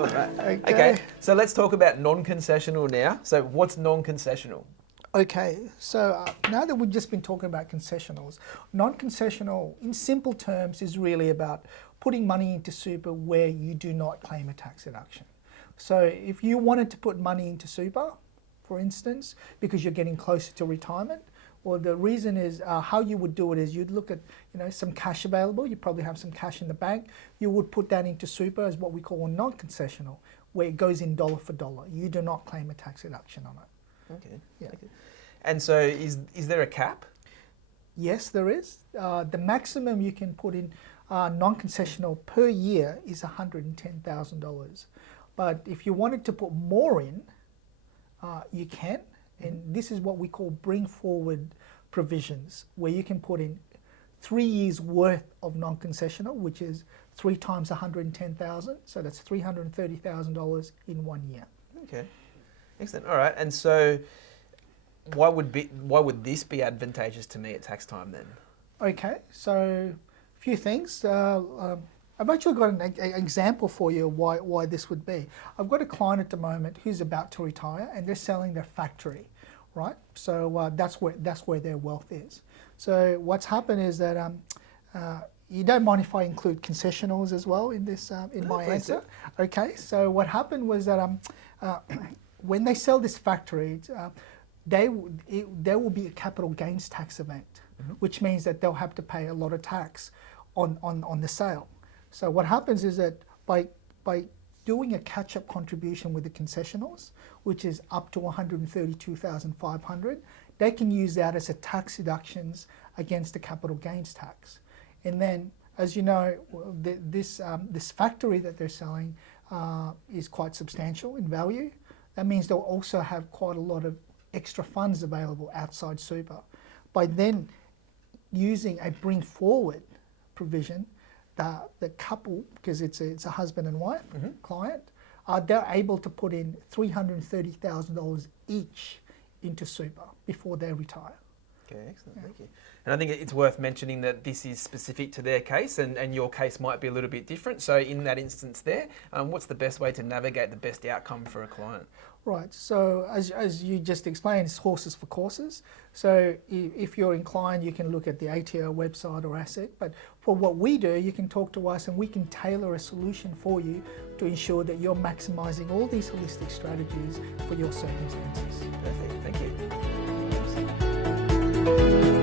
All right. Okay. So let's talk about non-concessional now. So what's non-concessional? Okay, so now that we've just been talking about concessionals, non-concessional, in simple terms, is really about putting money into super where you do not claim a tax deduction. So if you wanted to put money into super, for instance, because you're getting closer to retirement, well, the reason is how you would do it is you'd look at some cash available. You probably have some cash in the bank. You would put that into super as what we call a non-concessional, where it goes in dollar for dollar. You do not claim a tax deduction on it. Okay. Yeah. Okay. And so is there a cap? Yes, there is. The maximum you can put in non-concessional per year is $110,000. But if you wanted to put more in, you can. And this is what we call bring forward provisions, where you can put in 3 years worth of non-concessional, which is 3 times 110,000. So that's $330,000 in 1 year. Okay. Excellent. All right. And so why would this be advantageous to me at tax time then? Okay. So a few things. I've actually got an example for you why this would be. I've got a client at the moment who's about to retire, and they're selling their factory, right? So that's where their wealth is. So what's happened is that you don't mind if I include concessionals as well in this in my answer? Okay. So what happened was that when they sell this factory, there will be a capital gains tax event, which means that they'll have to pay a lot of tax on the sale. So what happens is that by doing a catch-up contribution with the concessionals, which is up to $132,500, they can use that as a tax deductions against the capital gains tax. And then, as you know, this factory that they're selling is quite substantial in value. That means they'll also have quite a lot of extra funds available outside super. By then using a bring forward provision, the couple, because it's a husband and wife client, they're able to put in $330,000 each into super before they retire. Okay, excellent, thank you. And I think it's worth mentioning that this is specific to their case, and your case might be a little bit different. So in that instance there, what's the best way to navigate the best outcome for a client? Right, so as you just explained, it's horses for courses. So if you're inclined, you can look at the ATO website or ASIC, but for what we do, you can talk to us and we can tailor a solution for you to ensure that you're maximising all these holistic strategies for your circumstances. Perfect, thank you.